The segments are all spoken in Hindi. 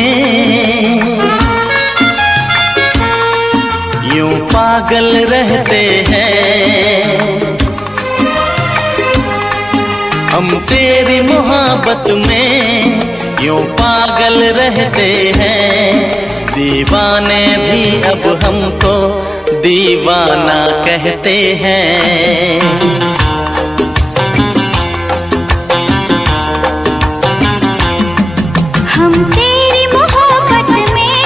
में यूं पागल रहते हैं। हम तेरी मोहब्बत में यूं पागल रहते हैं। दीवाने भी अब हमको दीवाना कहते हैं। हम तेरी मोहब्बत में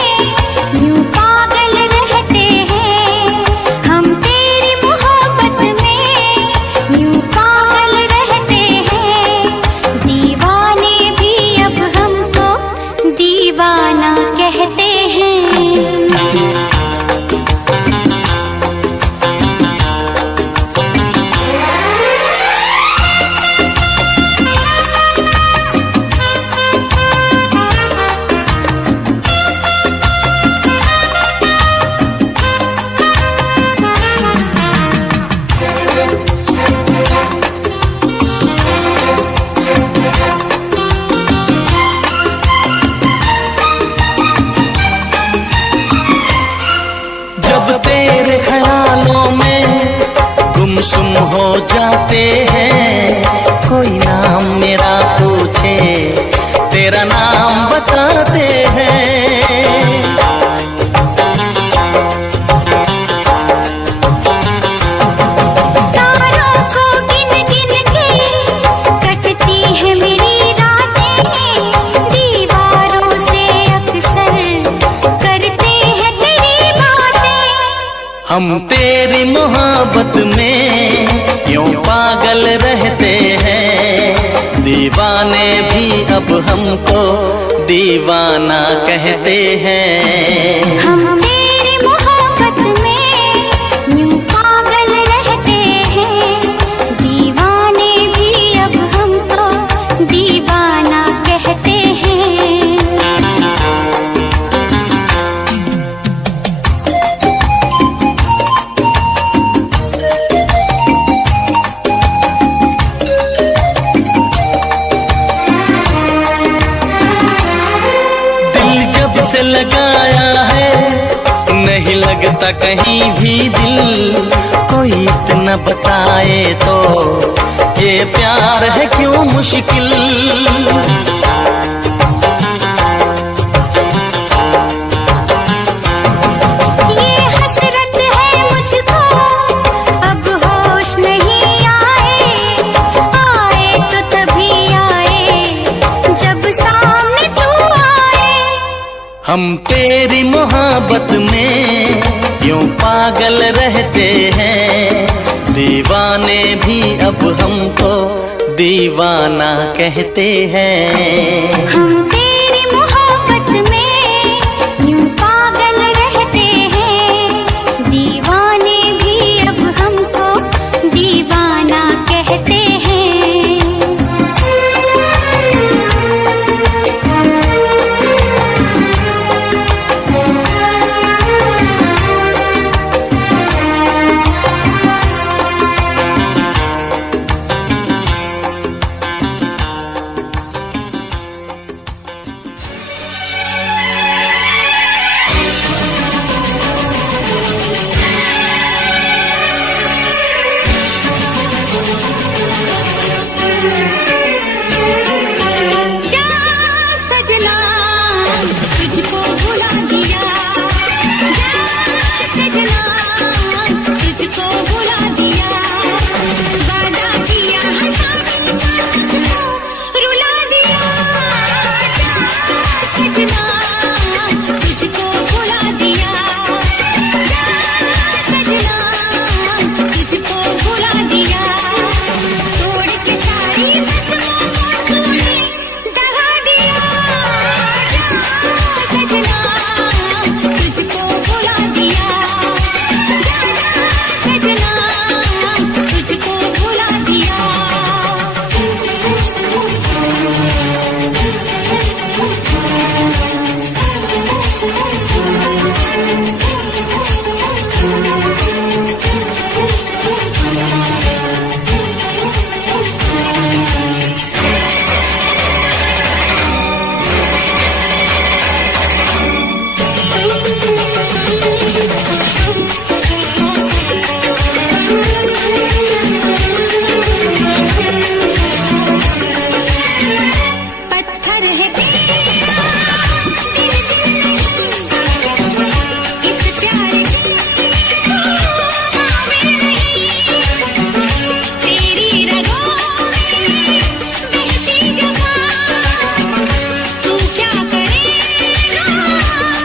यूं पागल रहते हैं। हम तेरी मोहब्बत में यूं पागल रहते हैं। दीवाने भी अब हमको दीवाना कहते हैं। जब तेरे ख्यालों में गुमसुम हो जाते हैं। कोई नाम मेरा पूछे तेरा नाम बताते हैं। तारों को गिन गिन के कटती है मेरी रातें। दीवारों से अक्सर करते हैं तेरी बातें। हम तेरी मोहब्बत में यूं पागल रहते हैं। दीवाने भी अब हमको दीवाना कहते हैं। हम तेरी मोहब्बत में यूं पागल रहते हैं। दीवाने भी अब हमको दीवाना कहते हैं। जब से लगाया है नहीं लगता कहीं भी दिल। कोई इतना बताए तो ये प्यार है क्यों मुश्किल। ये हसरत है मुझको अब होश नहीं आए। आए तो तभी आए जब सामने तू आए। हम तेरी मोहब्बत में यूं पागल रहते हैं। दीवाने भी अब हमको दीवाना कहते हैं। हम तेरी मोहब्बत में यूं पागल रहते हैं। दीवाने भी अब हमको दीवाना कहते हैं।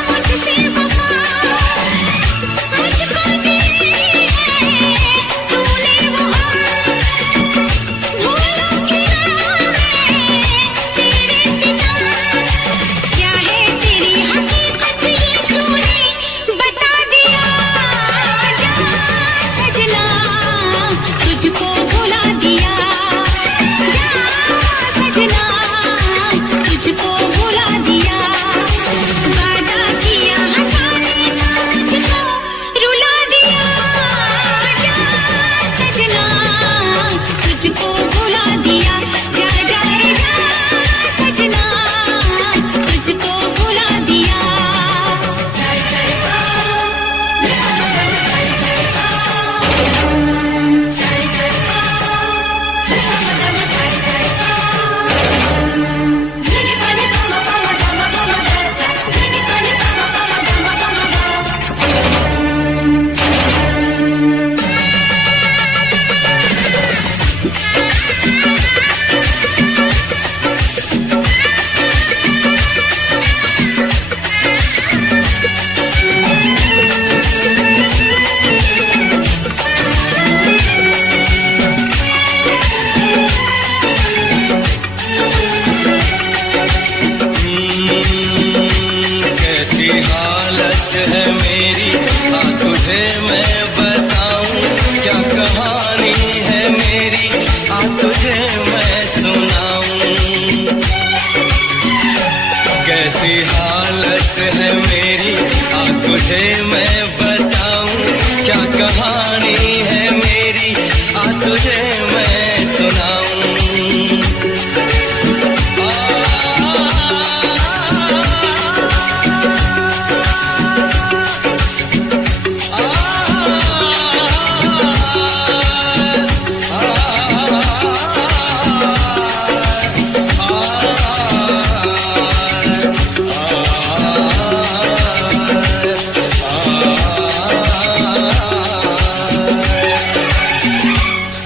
मुझसे वफा, मुझको दी है तूने वो हम, भूलूंगी ना मैं तेरे सितम। क्या है तेरी हकीकत ये तूने बता दिया, जा सजना तुझको भुला दिया, जा सजना तुझको भुला दिया। वादा किया हंसाने का मुझको रुला दिया, जा सजना तुझको भुला दिया, जा जा रे जा सजना तुझको भुला दिया। कैसी हालत है मेरी, हाँ तुझे मैं बताऊं, क्या कहानी है मेरी, हाँ तुझे मैं सुनाऊं। कैसी हालत है मेरी, हाँ तुझे मैं बताऊं, क्या कहानी है मेरी, हाँ तुझे मैं सुनाऊं।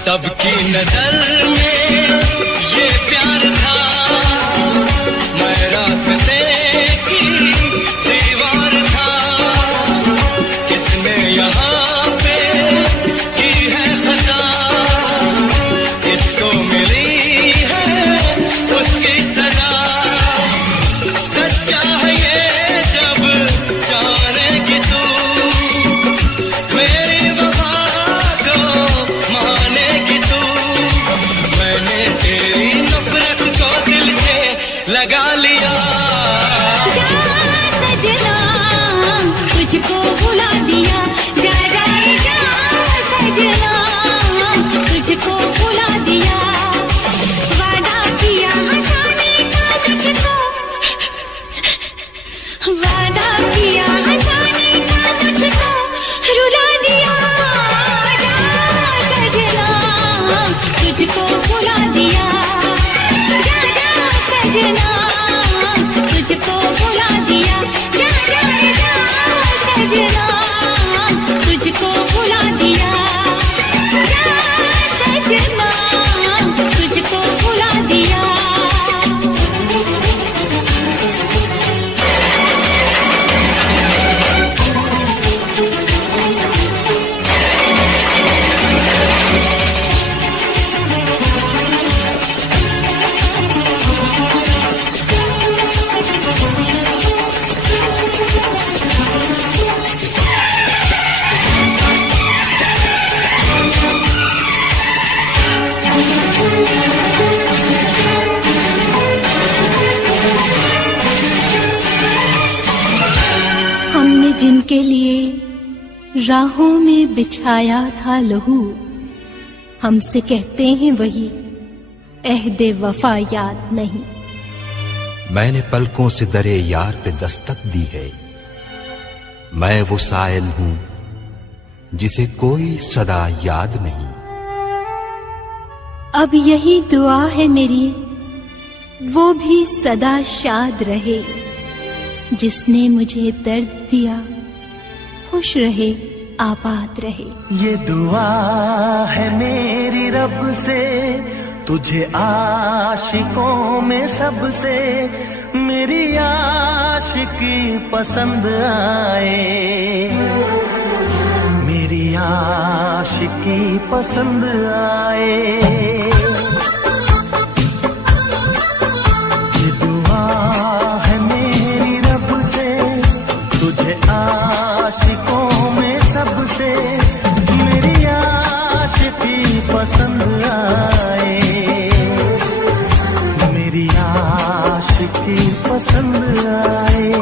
सबकी नजर में ये प्यार था, मैं रास्ते की दीवार था, किसने यहाँ पे की है खता, किसको मिली है उसकी सजा। सच्चा है ये जब जानेगी तू, मेरी वफा को मानेगी तू। मैंने तेरी नफरत को दिल से लगा लिया, जा सजना तुझको भुला दिया, जा जा रे जा सजना तुझको भुला दिया। वादा किया हंसाने का तुझको, वादा किया हंसाने का तुझको रुला दिया, जा सजना तुझको भुला दिया, जा जा सजना तुझको भुला दिया, जा जा रे जा सजना तुझको भुला दिया, जा सजना तुझको भुला दिया। हमने जिनके लिए राहों में बिछाया था लहू, हमसे कहते हैं वही अहदे वफा याद नहीं। मैंने पलकों से दरे यार पे दस्तक दी है, मैं वो साइल हूं जिसे कोई सदा याद नहीं। अब यही दुआ है मेरी, वो भी सदा शाद रहे, जिसने मुझे दर्द दिया खुश रहे आबाद रहे। ये दुआ है मेरी रब से, तुझे आशिकों में सबसे मेरी आशिकी पसंद आए, मेरी आशिकी पसंद आए। ये दुआ है मेरी रब से, तुझे आशिकों में सबसे मेरी आशिकी पसंद आए, मेरी आशिकी पसंद आए।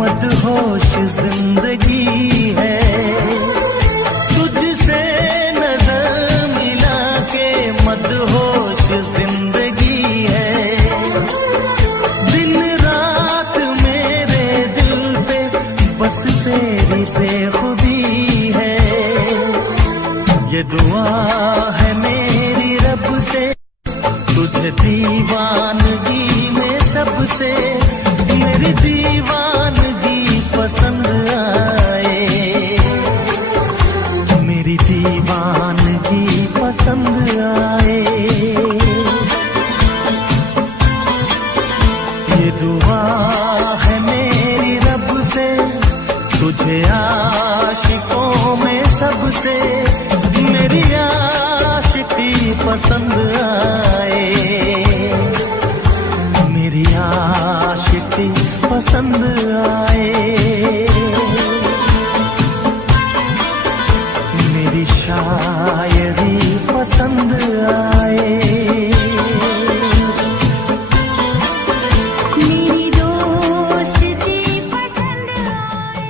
मदहोश जिंदगी है, तुझसे नजर मिला के मदहोश जिंदगी है। दिन रात मेरे दिल पे बस तेरी बेखुदी है। ये दुआ है मेरी रब से, तुझे दीवानगी में सबसे मेरी दीवानगी पसंद आए, मेरी दीवानगी पसंद आए। ये दुआ है मेरी रब से, तुझे आशिकों में सबसे मेरी आशिकी पसंद आए। आशिकी पसंद आए, मेरी शायरी पसंद आए, मेरी दोस्ती पसंद आए।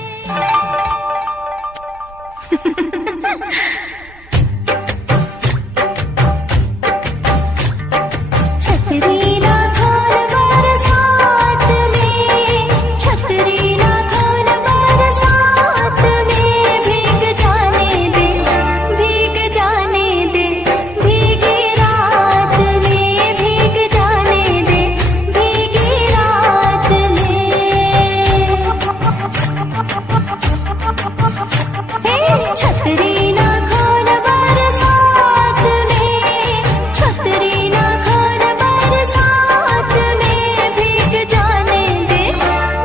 छतरी ना खोल बरसात में, छतरी ना खोल बरसात में, भीग जाने दे, भीग जाने दे, भीगी रात में, भीग जाने दे, भीगी रात में। छतरी ना खोल बरसात में, छतरी ना खोल बरसात में, भीग जाने दे,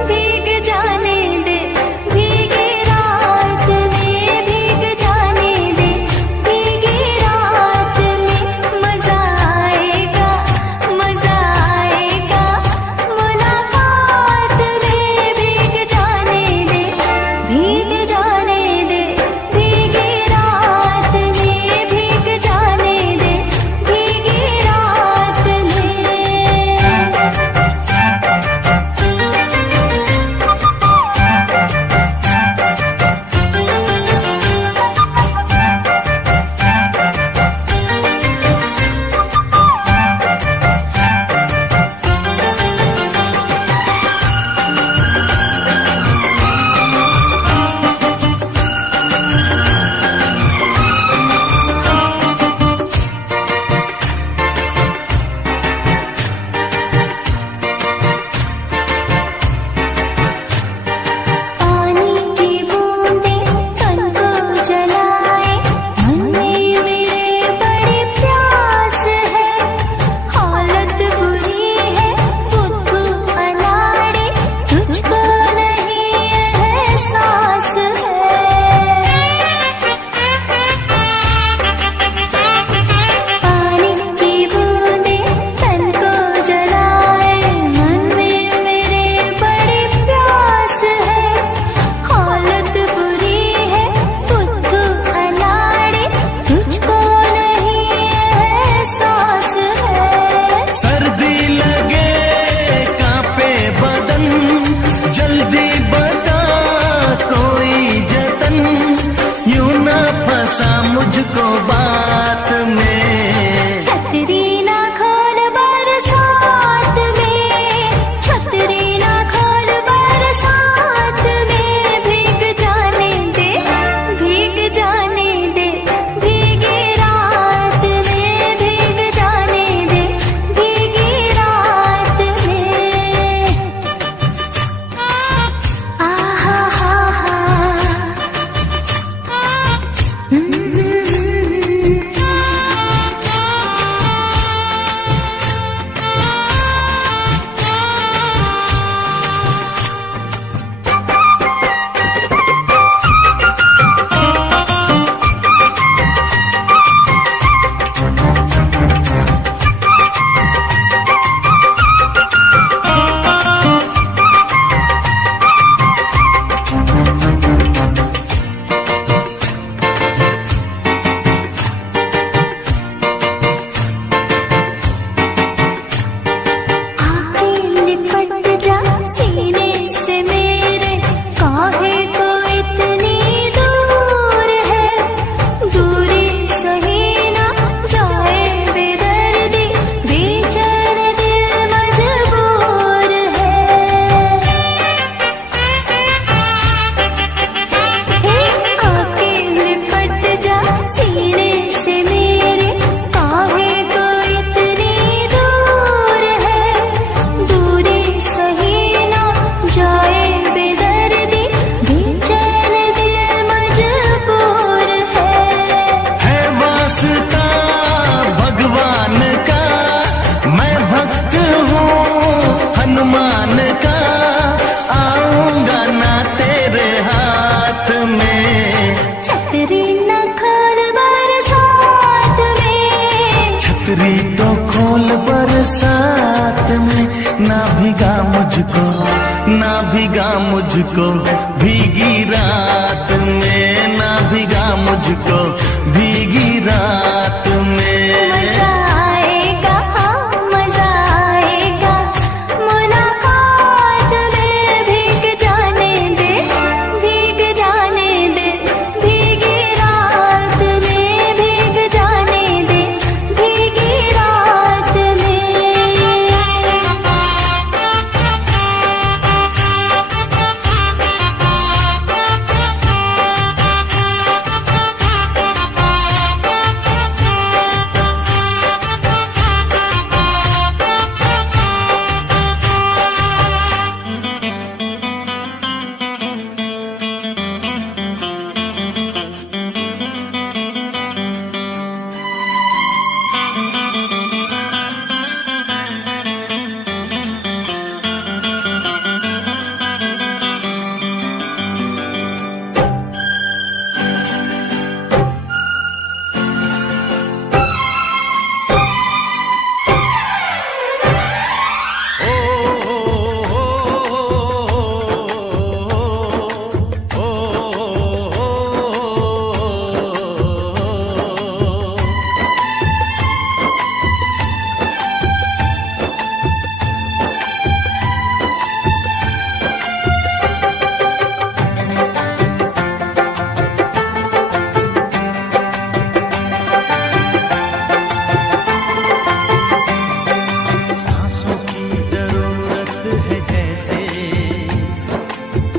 भीग जाने दे, भीगी रात में, भीग जाने दे, भीगी रात में। मजा आएगा, मजा आएगा, मुलाकात में, भीग जाने दे, भीग जाने दे, भीगी रात में, भीग जाने दे, भीगी रात में। पानी की बूंदें तन को जलाए, मन में मेरे बड़ी प्यास है, हालत बुरी है बुद्धू अनाड़ी, तुझको नहीं एहसास है। पानी की बूंदें तन को जलाए, मन में मेरे बड़ी प्यास है, हालत बुरी है बुद्धू अनाड़ी, तुझको नहीं एहसास है। सर्दी लगे कांपे बदन, जल्दी बता कोई जतन, यूं ना फंसा मुझको बात में। छतरी ना खोल बरसात में, छतरी ना खोल बरसात में, भीग जाने दे, भीग जाने दे, भीगी रात में, भीग जाने दे, भीगी रात में। आहा हा हा, छतरी तो खोल बरसात में, ना भीगा भिगा मुझको, ना भिगा मुझको भीगी रात में, ना भिगा मुझको भीगी रात में। मजा आएगा, मजा आएगा मुलाकात में, भीग जाने दे, भीग जाने दे, भीगी रात में, भीग जाने दे, भीगी रात में।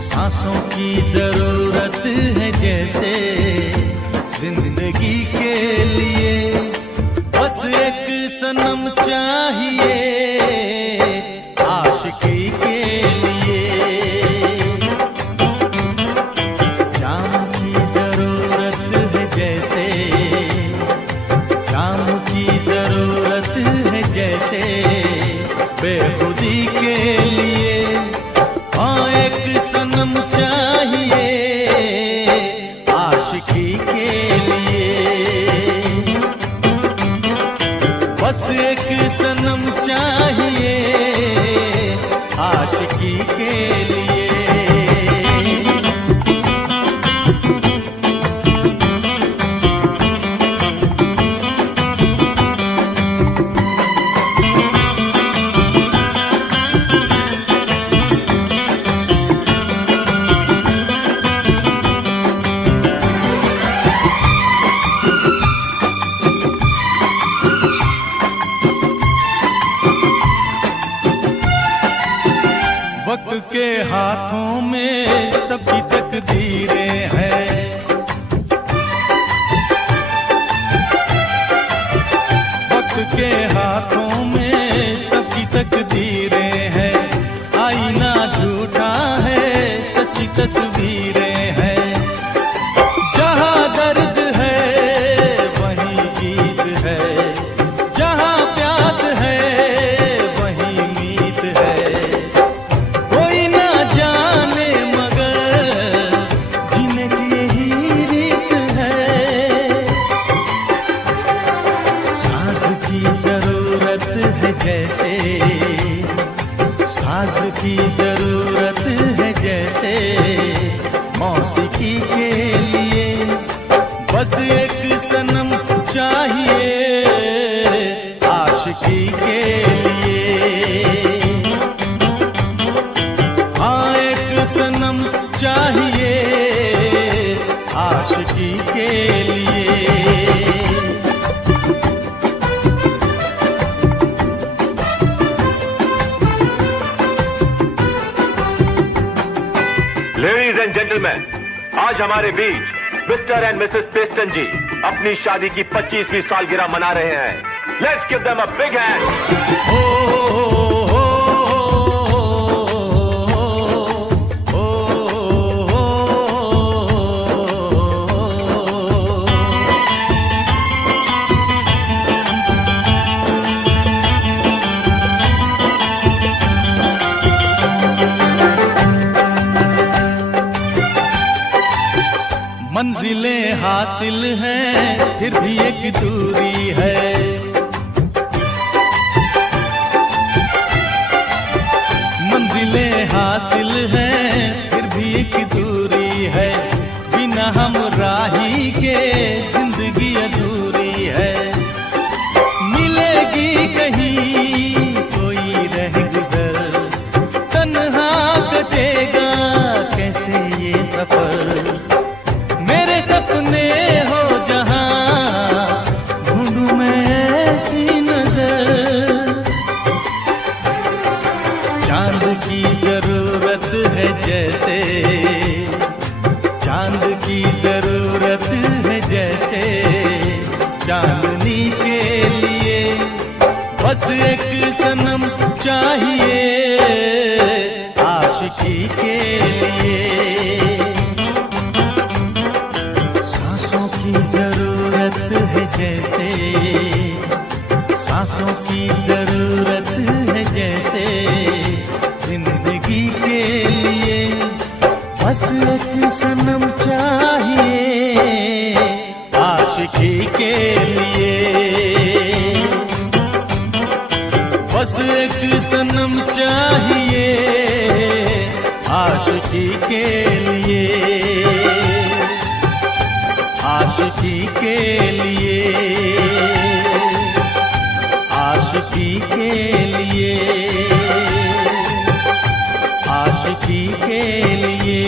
सांसों की जरूरत है जैसे जिंदगी के लिए, बस एक सनम चाहिए आशिकी के लिए। जाम की जरूरत है जैसे, जाम की जरूरत है जैसे बेखुदी के लिए। हाँ एक सनम चाहिए आशिकी के लिए, बस एक सनम चाहिए आशिकी के लिए। वक्त के हाथों में सबकी तकदीरें हैं, वक्त के हाथों में सबकी तकदीरें हैं। आईना झूठा है, सच्ची तस्वीरें हैं। जहाँ दर्द है वहीं गीत है, जहाँ प्यास है वहीं उम्मीद है। कोई ना जाने मगर जीने की यही रीत है। साज की जरूरत है जैसे, साज की जरूरत है जैसे मौसीकी के लिए, बस एक सनम चाहिए आशिकी के लिए। हाँ एक सनम चाहिए आशिकी के लिए। लेडीज एंड जेंटलमैन, आज हमारे बीच मिस्टर एंड मिसेस पेस्टन जी अपनी शादी की 25वीं सालगिरह मना रहे हैं। Let's give them a big hand. मंजिलें हासिल हैं फिर भी एक दूरी है, मंजिलें हासिल हैं फिर भी एक दूरी है, बिना हम राही के जिंदगी अधूरी है। मिलेगी कहीं कोई रह गुजर, तन्हा कटेगा कैसे ये सफर। मेरे सपने हो जहां ढूंढूं मैं ऐसी नजर, चांद की जरूरत है जैसे, चांद की जरूरत है जैसे, चांदनी के लिए बस एक सनम चाहिए आशिकी के लिए। सांसों की जरूरत है जैसे, सांसों की जरूरत है जैसे, जिंदगी के लिए बस एक सनम चाहिए आशिकी के लिए। बस एक सनम चाहिए आशिकी के लिए, आशिकी के लिए, आशिकी के लिए, आशिकी के लिए।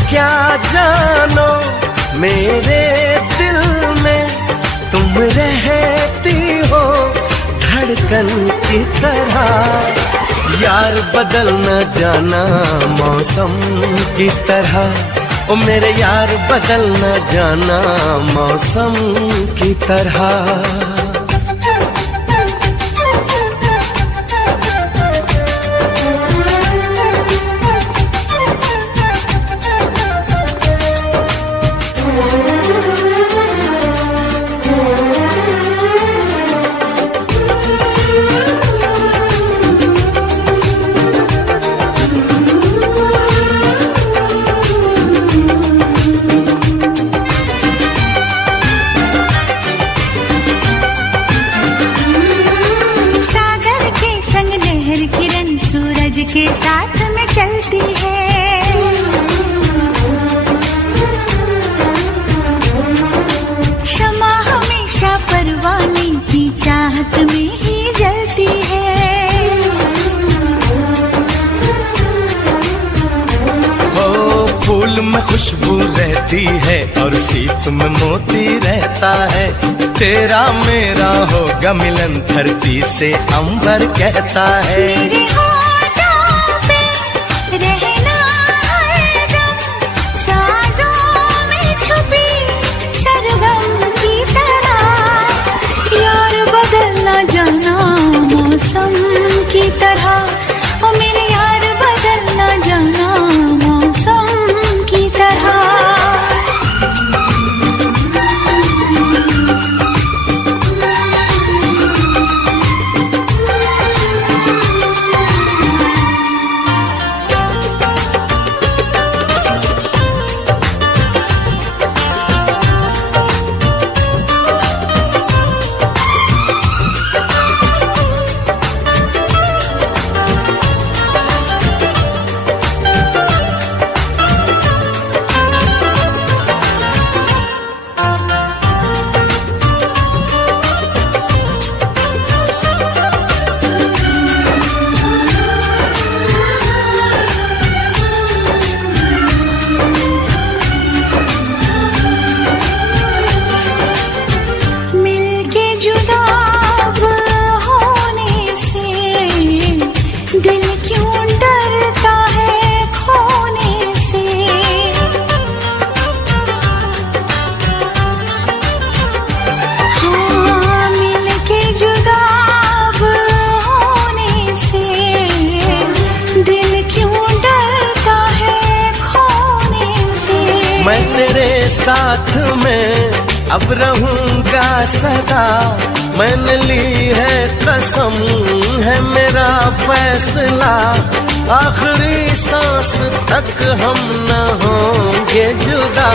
क्या जानो मेरे दिल में तुम रहती हो धड़कन की तरह। यार बदल न जाना मौसम की तरह, ओ मेरे यार बदल न जाना मौसम की तरह। के साथ में चलती है, शमा हमेशा परवाने की चाहत में ही जलती है। ओ फूल में खुशबू रहती है और सीप में मोती रहता है। तेरा मेरा होगा मिलन धरती से अंबर कहता है। रहना हरदम साजों में छुपी सरगम की तरह। यार बदल न जाना मौसम की तरह, ओ मेरे यार बदल न जाना मौसम की तरह। मैं तेरे साथ में अब रहूंगा सदा। मैंने ली है कसम है मेरा फैसला। आखिरी सांस तक हम न होंगे जुदा।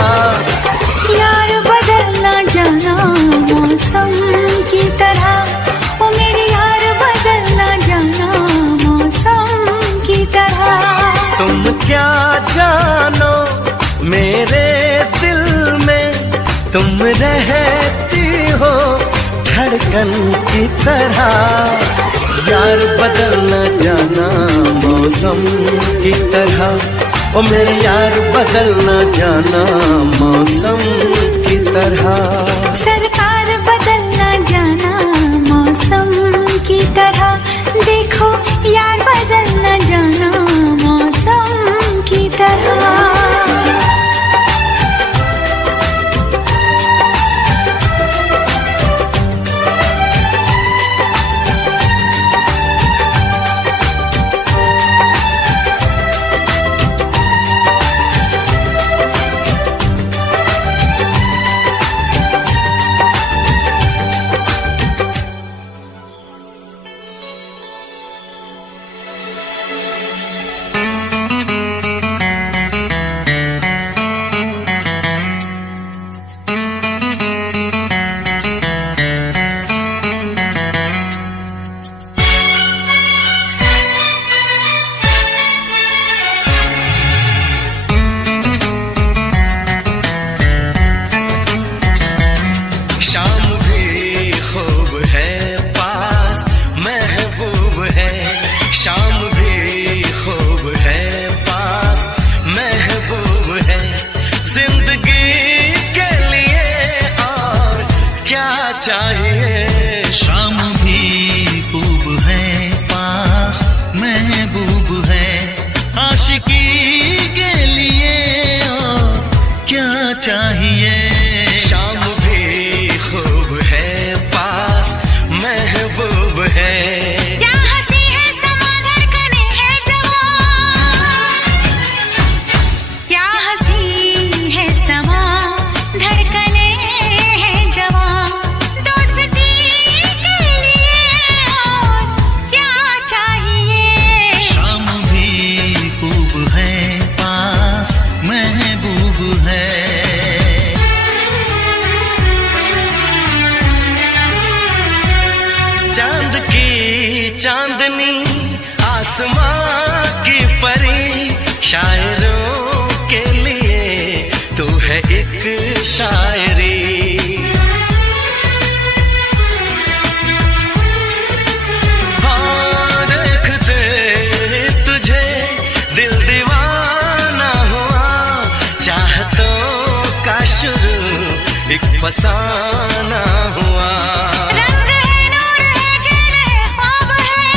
यार बदल न जाना मौसम की तरह, ओ मेरे यार बदल न जाना मौसम की तरह। तुम क्या जानो मेरे दिल में तुम रहती हो धड़कन की तरह। यार बदल न जाना मौसम की तरह, ओ मेरे यार बदल न जाना मौसम की तरह। सरकार बदल न जाना मौसम की तरह। देखो यार बदल न जाना मौसम की तरह। शाम भी खूब है पास महबूब चाहिए। शाम भी खूब है, पास महबूब है, आशिकी के लिए और क्या चाहिए। शाम भी खूब है, पास महबूब है, क्या हंसी है समा धड़कने है जवां, क्या हंसी है समा धड़कने है जवां, दोस्ती के लिए और क्या चाहिए। शाम भी खूब है, पास महबूब है। चांद की चांदनी, आसमां की परी, शायरों के लिए तू है एक शायरी। हाँ, देखते तुझे दिल दीवाना हुआ, चाहतों का शुरू एक फसाना हुआ। रंग है नूर है चेहरे ख्वाब है,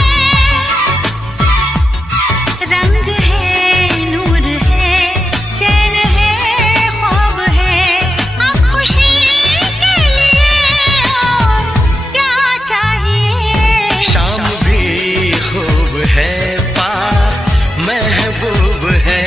रंग है नूर है चैन है ख्वाब है, अब खुशी के लिए और क्या चाहिए। शाम भी खूब है, पास महबूब है।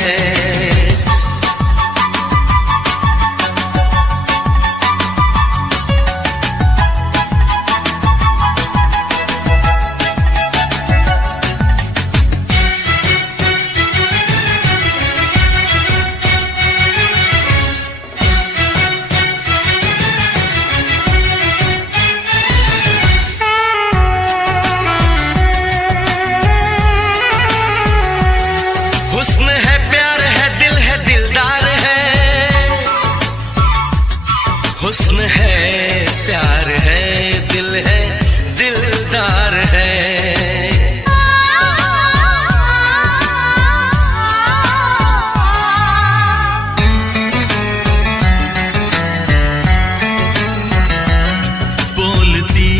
हुस्न है, प्यार है, दिल है, दिलदार है। हुस्न है, प्यार है, दिल है, दिलदार है। बोलती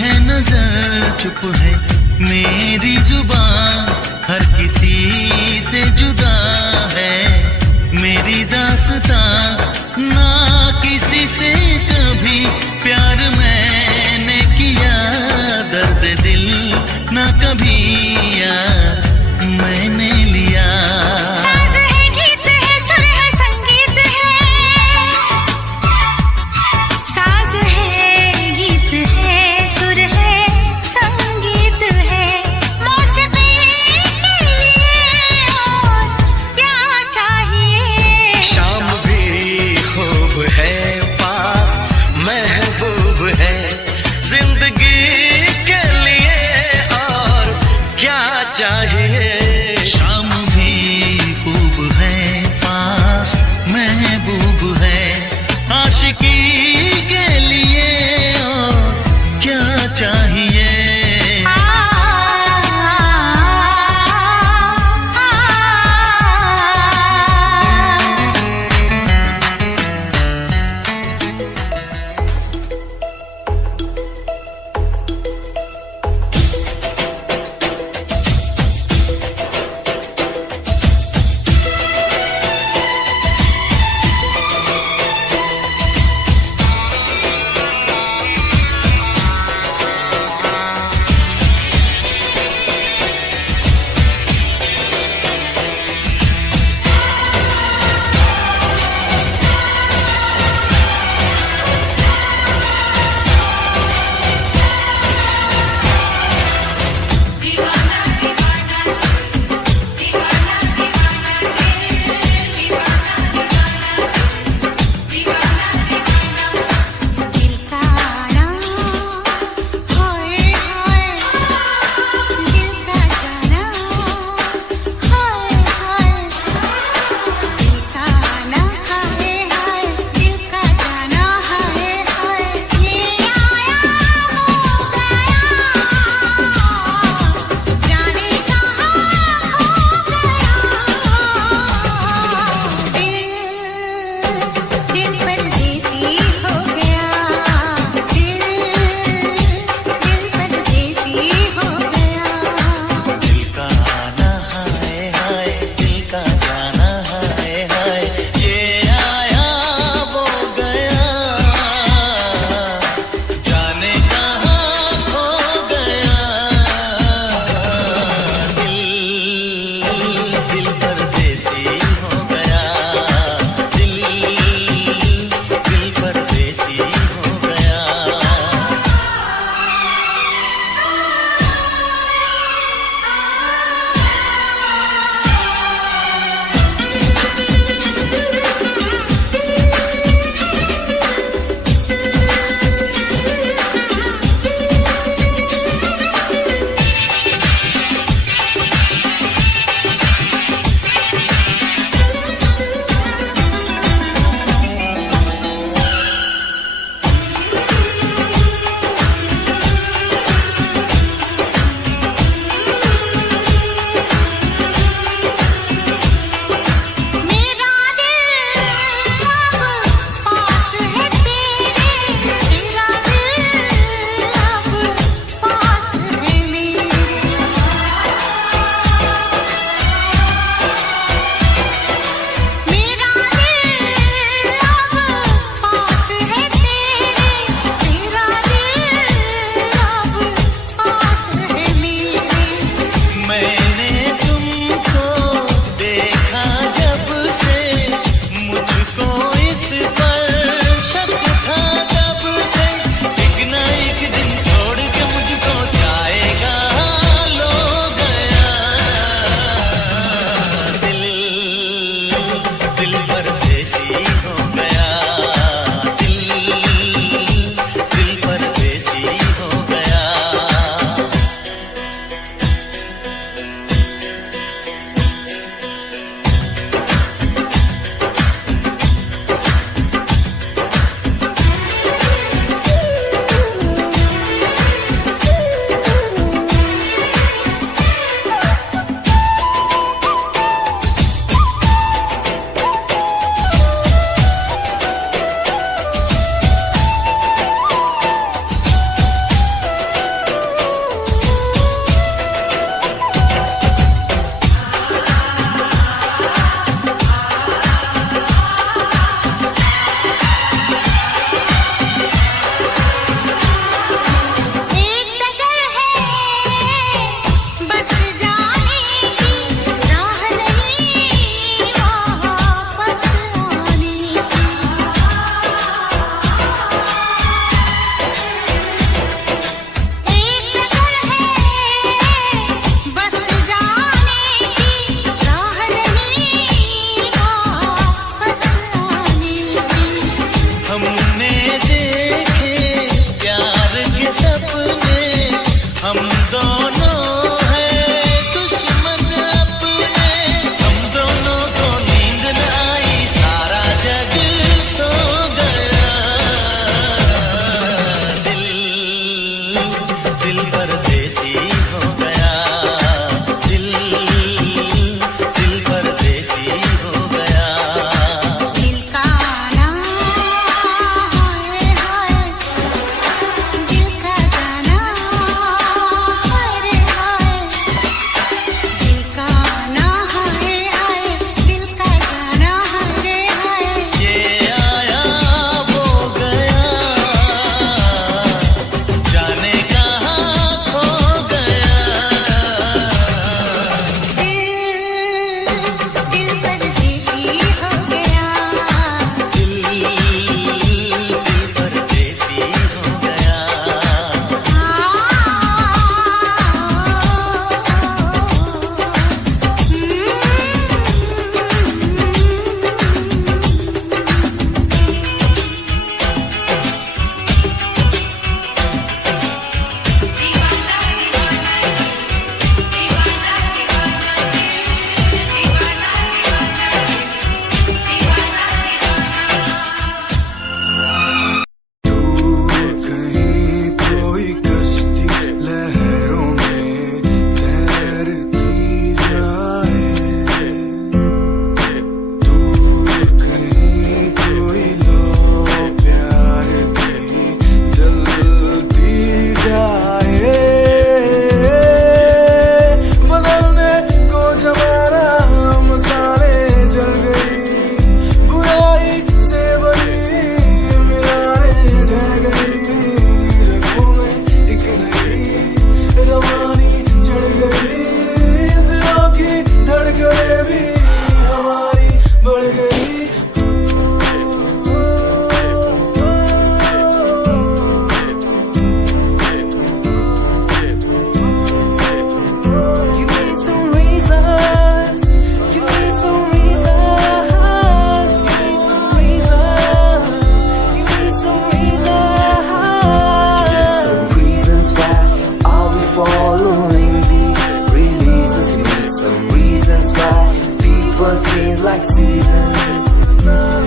है नजर, चुप है मेरी जुबान, हर किसी से जुदा है मेरी दास्तां, ना किसी से कभी प्यार मैंने किया, दर्द दिल ना कभी यार मैंने लिया। साज है, गीत है, सुर है, संगीत है, साज है, गीत है, सुर है, संगीत है, मौसीकी के लिए और क्या चाहिए। शाम भी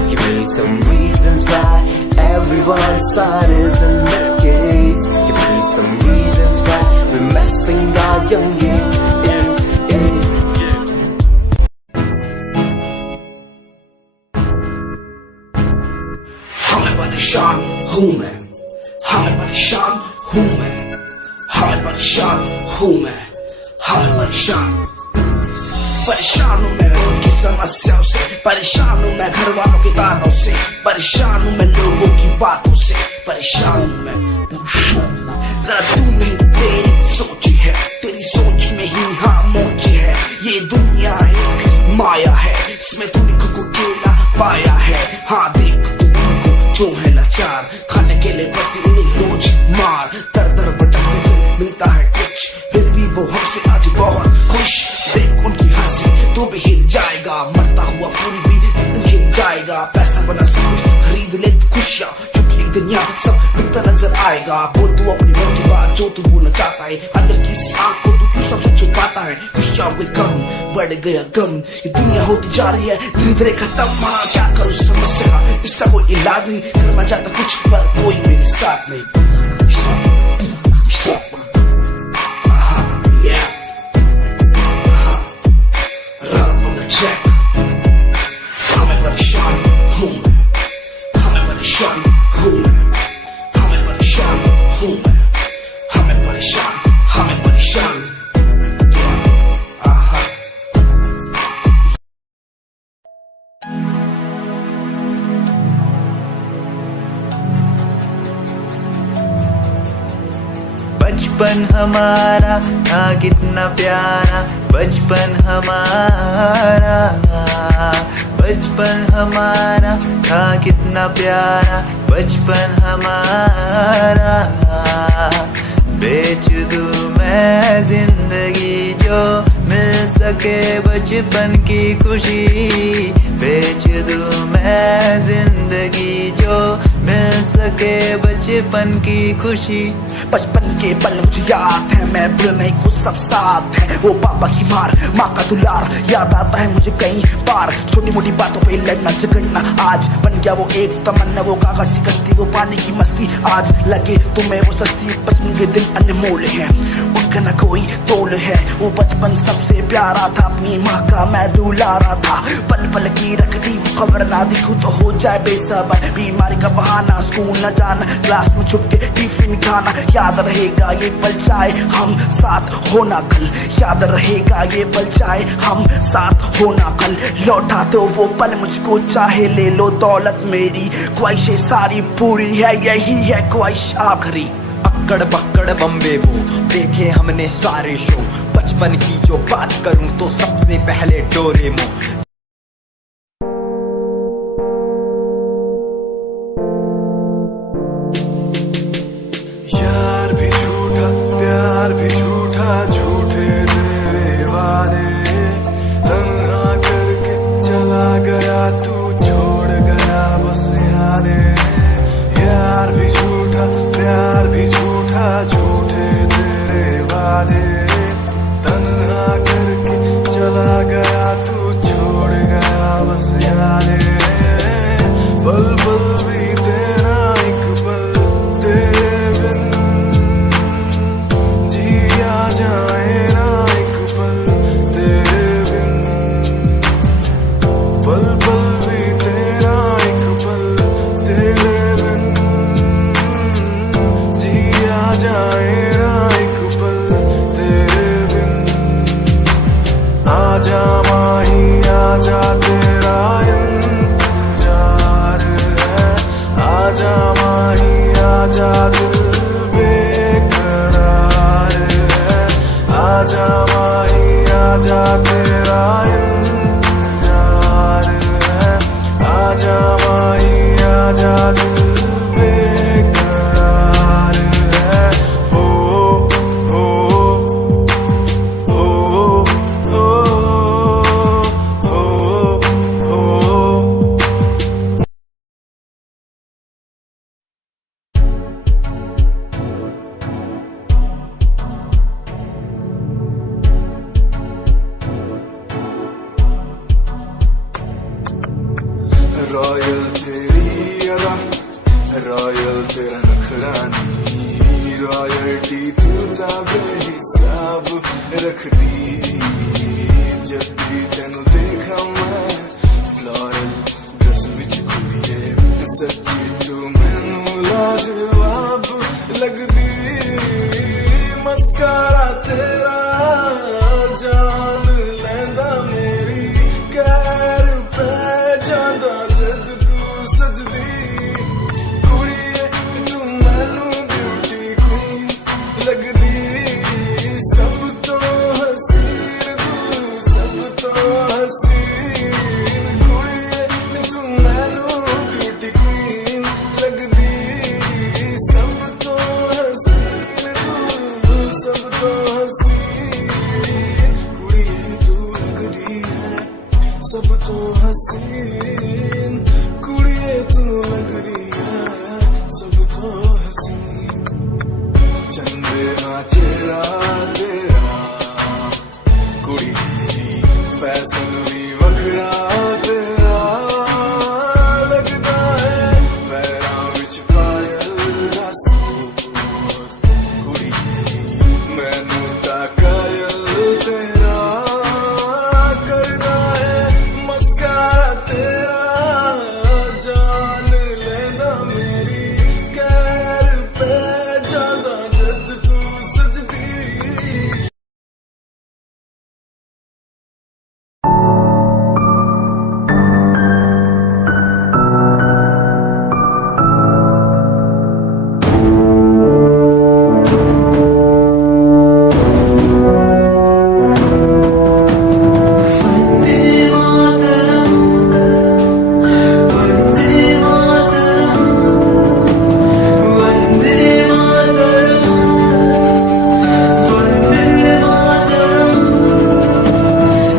Give me some reasons why everyone's side isn't the case. Give me some reasons why we're messing our young years. हमें परेशान हूँ मैं, हमें परेशान हूँ मैं, हमें परेशान हूँ मैं, हमें परेशान हूँ मैं रोड की समस्याओं से, परेशान हूँ मैं घर वालों के तानों से, परेशान हूँ मैं लोगों की बातों से, परेशान हूँ मैं। गलत तू नहीं तेरी सोच है, तेरी सोच में ही खामोश है। ये दुनिया एक माया है, इसमें तूने खुद को अकेला पाया है। हाँ देख तू उनको जो है लाचार, खाने के लिए पड़ती उन्हें रोज मार। दर दर भटकते फिर मिलता है कुछ, फिर भी वो हमसे आज बहुत खुश। देख उनकी हंसी तू भी हिल जाएगा, मरता हुआ फूल भी खिल जाएगा। पैसा बना सब कुछ खरीद ले खुशियाँ, क्योंकि एक दिन यहाँ सब बिकता नजर आएगा। बोल तू अपनी मन की बात जो तू बोलना चाहता है, अंदर की इस आँख को तू क्यों सबसे छुपाता है। खुशियाँ हुई कम, बढ़ गया गम, ये दुनिया होती जा रही है धीरे धीरे खत्म। हाँ क्या करूँ समस्या का, इसका कोई इलाज नहीं, करना चाहता कुछ पर कोई मेरे साथ नहीं। हमें परेशान हूँ मैं, हमें परेशान हूँ मैं, हमें परेशान हूँ मैं, हमें परेशान, हमें परेशान। बचपन हमारा था कितना प्यारा, बचपन हमारा, बचपन हमारा था कितना प्यारा, बचपन हमारा। बेच दूं मैं जिंदगी जो मिल सके बचपन की खुशी, बेच दूं मैं जिंदगी जो मिल सके बचपन की खुशी। बचपन के पल मुझे याद है, मैं भूल नहीं कुछ सब साथ है। वो पापा की मार, माँ का दुलार याद आता है मुझे कई बार। छोटी मोटी बातों पे लड़ना झगड़ना आज बन गया वो एक तमन्ना। वो कागज की कश्ती, वो पानी की मस्ती, आज लगे तुम्हें वो सस्ती। बचपन के दिन अनमोल है, उनका न कोई तोल है। वो बचपन सबसे प्यारा था, अपनी माँ का मैं दुलारा था। पल पल की रखती खबर ना दिखूं तो हो जाए बेसबर। बीमारी का बहाना, स्कूल न जाना, क्लास में छुप के टिफिन खाना। याद रहेगा ये पल चाहे हम साथ होना कल, याद रहेगा ये पल चाहे हम साथ होना कल। लौटा दो वो पल मुझको, चाहे ले लो दौलत मेरी। ख्वाहिशें सारी पूरी है, यही है ख्वाहिश आखिरी। अक्कड़ बक्कड़ बम्बे बो देखे हमने सारे शो। बचपन की जो बात करूं तो सबसे पहले डोरेमोन। यार भी झूठा, प्यार भी झूठा, झूठे तेरे वादे। तन्हा करके चला गया तू, छोड़ गया बस यादें। यार भी झूठा, प्यार भी झूठा, झूठे तेरे वादे। तन्हा करके चला गया तू, छोड़ गया बस यादें। पल पल भी तेरा एक पल तेरे बिन जिया जाए ना एक पल तेरे बिन। पल पल भी तेरा एक पल तेरे बिन जिया जाए ना एक पल तेरे बिन। आजा माही आजा, तेरा इंतजार रॉयल तेरी अदा, रॉयल तेरा नखरानी, रॉयल्टी तू ताबे हिसाब रख दी। जब भी तेनू देखा मैं फ्लोरल ड्रेस विच कुड़िए, सच्ची तू मैनू लाजवाब लगदी। मस्कारा तेरा जान लैंदा मेरी, कैर पै जांदा जद तू सजदी। कुड़िए तू मैनू ब्यूटी क्वीन लगदी, सब तो हसीन तू, सब तो हसीन। कुड़िए तू मैनू ब्यूटी क्वीन लगदी, सब तो हसीन तू, सब तो हसीन। कुड़िए तू लगदी है सब तो हसीन, कुड़िए तू लगदी है सब तो हसीन। चंदे हाँ चेहरा तेरा, कुड़ी फैशन भी वखरा तेरा लगदा है। पैरां विच पायल दा सूट, कुड़ी मैनू तां कायल तेरा करदा है। मस्कारा तेरा जान लैंदा मेरी, कैर पै जांदा जद तू सजदी।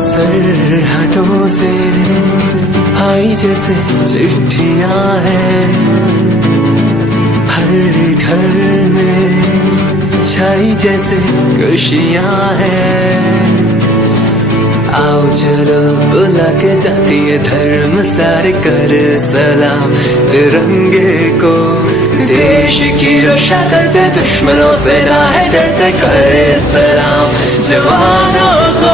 सरहदों से आई जैसे चिट्ठियां हैं, हर घर में छाई जैसे खुशियां हैं। आओ चलो बुला के जाती है धर्म सारे, कर सलाम तिरंगे को। देश की रक्षा करते दुश्मनों से ना है डरते, करे सलाम जवानों को।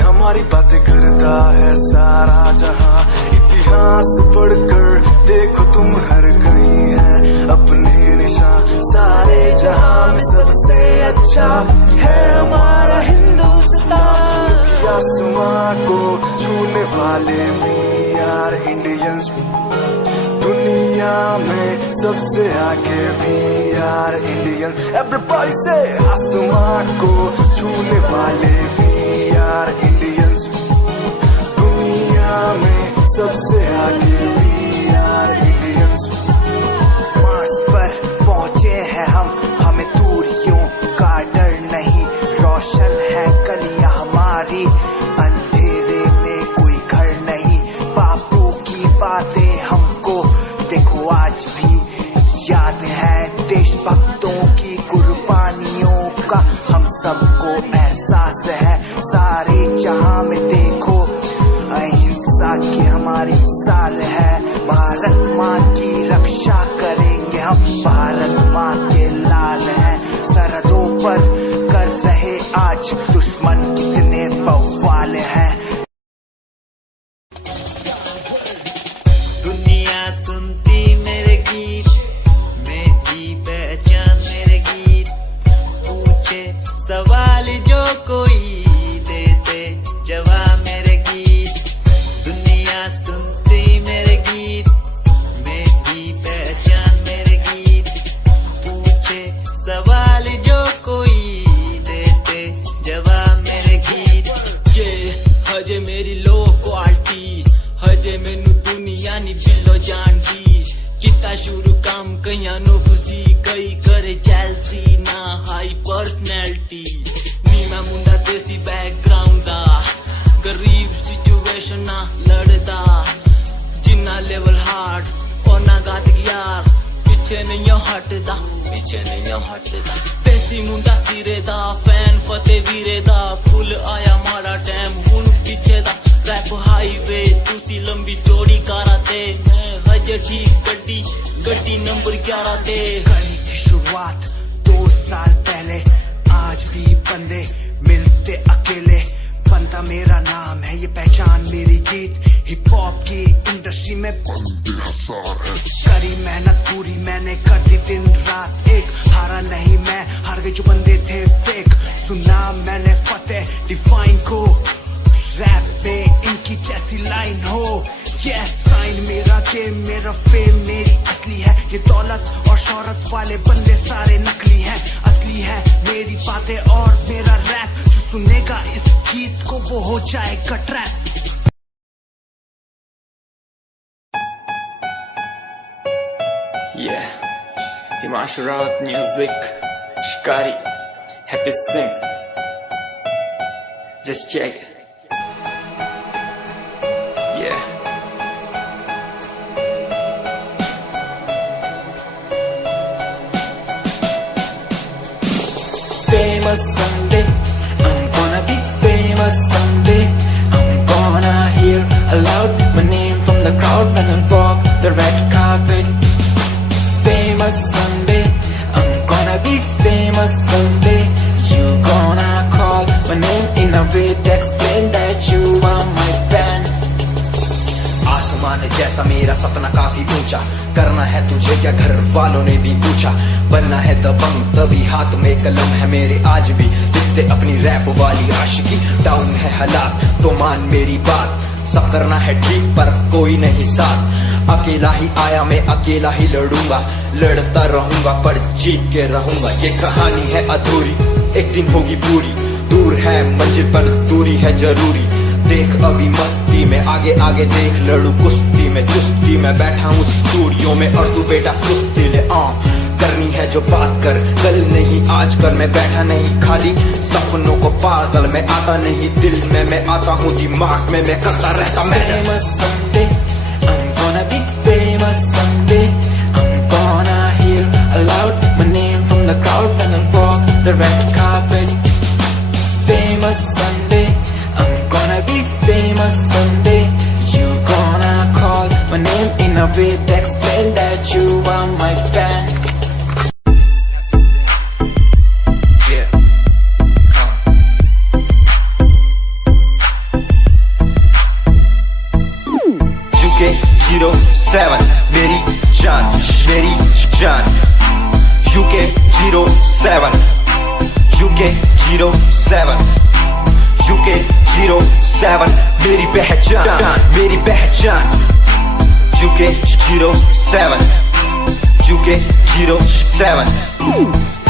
हमारी बातें करता है सारा जहां। इतिहास पढ़कर देखो तुम हर कहीं है अपने निशान। सारे जहां में सबसे अच्छा है हमारा हिंदुस्तान। आसमां को छूने वाले वी आर इंडियंस, दुनिया में सबसे आगे वी आर इंडियंस। एवरीबॉडी से आसमां को छूने वाले वी आर इंडियंस, दुनिया में सबसे आगे वी आर इंडियंस। मार्स पर पहुंचे हैं हम, हमें दूरियों का डर नहीं। रोशन है गलियां हमारी, अंधेरे में कोई घर नहीं। बापू की बातें हमको देखो आज भी याद है। देशभक्तों की कुर्बानियों का हम सबको एहसास है। सारे जहां में देखो अहिंसा की हमारी साल है। भारत माँ की रक्षा करेंगे हम, भारत माँ के लाल हैं। का शुरू काम कहीं नो खुशी कई करे जेलसी ना हाई पर्सनैलिटी नी मैं मुंडा देसी बैकग्राउंड दा गरीब सिचुएशन ना लड़दा जिन्ना लेवल हार्ड और ना गात यार पीछे नहीं हटदा देसी मुंडा सिरे दा फैन फतेह वीरे दा फुल आया मारा टाइम हुन पीछे दा रैप हाईवे तुसी लंबी चौड़ी कारा ते मैं हजे ठीक गड्डी नंबर 11 ते करी थी शुरुआत 2 साल पहले आज भी बंदे मिलते अकेले बनता मेरा नाम है ये पहचान मेरी गीत हिप हॉप की इंडस्ट्री में बंदे हसार है करी मेहनत पूरी मैंने कर दी दिन रात एक हारा नहीं मैं हार गए जो बंदे थे फेक सुना मैंने फतेह डिफाइन को रैप में इनकी जैसी लाइन हो ये साइन मेरा गेम मेरा फेम मेरी असली है ये दौलत और शोहरत वाले बंदे सारे नकली हैं असली है मेरी बातें और मेरा रैप जो सुनेगा इस गीत को वो हो जाएगा trap Yeah, Himanshu Rawat music, Shikari, Happy Singh. Just check it. Yeah. Famous someday, I'm gonna be famous someday. I'm gonna hear aloud my name from the crowd when I walk the red carpet. Famous someday, I'm gonna be famous someday. You gonna call my name in a way to explain that you are my fan. आसमान जैसा मेरा सपना काफी ऊंचा करना है तुझे क्या घर वालों ने भी पूछा बनना है दबंग तभी हाथ में कलम है मेरे आज भी लिखते अपनी रैप वाली आशिकी डाउन है हालात तो मान मेरी बात सब करना है ठीक पर कोई नहीं साथ अकेला ही आया मैं अकेला ही लड़ूंगा लड़ता रहूंगा पर जीत के रहूंगा ये कहानी है अधूरी एक दिन होगी पूरी दूर है मंजिल पर दूरी है जरूरी देख अभी मस्ती में आगे आगे देख लड़ू कुश्ती में चुस्ती में बैठा हूँ स्टूडियो में और तू बेटा सुस्ती ले करनी है जो बात कर कल नहीं आज कर मैं बैठा नहीं खाली सपनों को पागल मैं आता नहीं दिल में मैं आता हूँ दिमाग में मैं करता रहता मैं Gonna be famous someday. I'm gonna hear aloud my name from the crowd when I walk the red carpet. Famous someday. I'm gonna be famous someday. You gonna call my name in a way to explain that you are my fan. UK07 मेरी जान UK07 UK07 मेरी पहचान UK07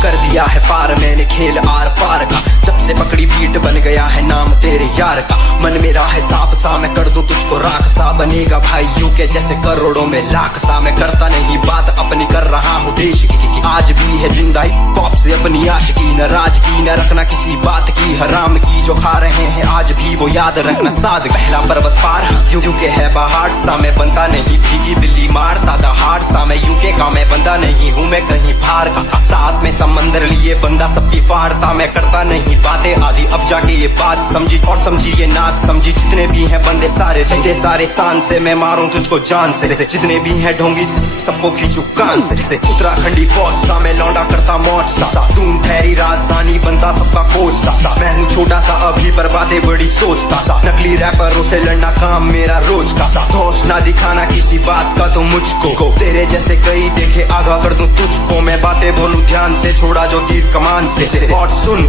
कर दिया है पार मैंने खेल आर पार का जब से पकड़ी बीट बन गया है नाम तेरे यार का मन मेरा है सांप सा मैं कर दूं तुझको राख सा बनेगा भाई यूके जैसे करोड़ों में लाख सा मैं करता नहीं बात अपनी कर रहा हूँ देश की आज भी है जिंदा पॉप से अपनी आशिकी नाराजगी न रखना किसी बात की हराम की जो खा रहे हैं आज भी वो याद रखना साध पहला पर्वत पार यूके है पहाड़ सा मैं बनता नहीं भीगी बिल्ली मारता दहाड़ सा मैं यूके का मैं बंदा नहीं हूँ मैं कहीं बाहर का साथ में समंदर लिए बंदा सबकी फाड़ता मैं करता नहीं बातें आदि अब जाके ये बात समझी और समझी ये नाच समझी जितने भी हैं बंदे सारे जितने सारे शान से मैं मारूं तुझको जान से जितने भी हैं ढोंगी सबको खींचू कान से उत्तराखंडी फौज सा मैं लौंडा करता मौज सा दून ठहरी राजधानी बनता सबका कोच सा मैं हूँ छोटा सा अभी पर बातें बड़ी सोचता सा नकली रैपरों से लड़ना काम मेरा रोज का सा होश ना दिखाना किसी बात का तो मुझको तेरे जैसे कई देखे आगा कर दूं तुझको मैं बातें बोलूं ध्यान से छोड़ा जो तीर कमान से और सुन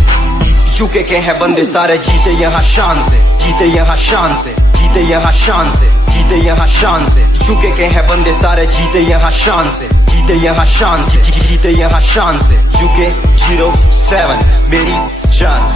यूके के हैं बंदे सारे जीते यहाँ शान से जीते यहाँ शान से जीते यहाँ शान से जीते यहाँ शान से यूके के हैं बंदे सारे जीते यहाँ शान से जीते यहाँ शान से जीते यहाँ शान से UK07 मेरी जान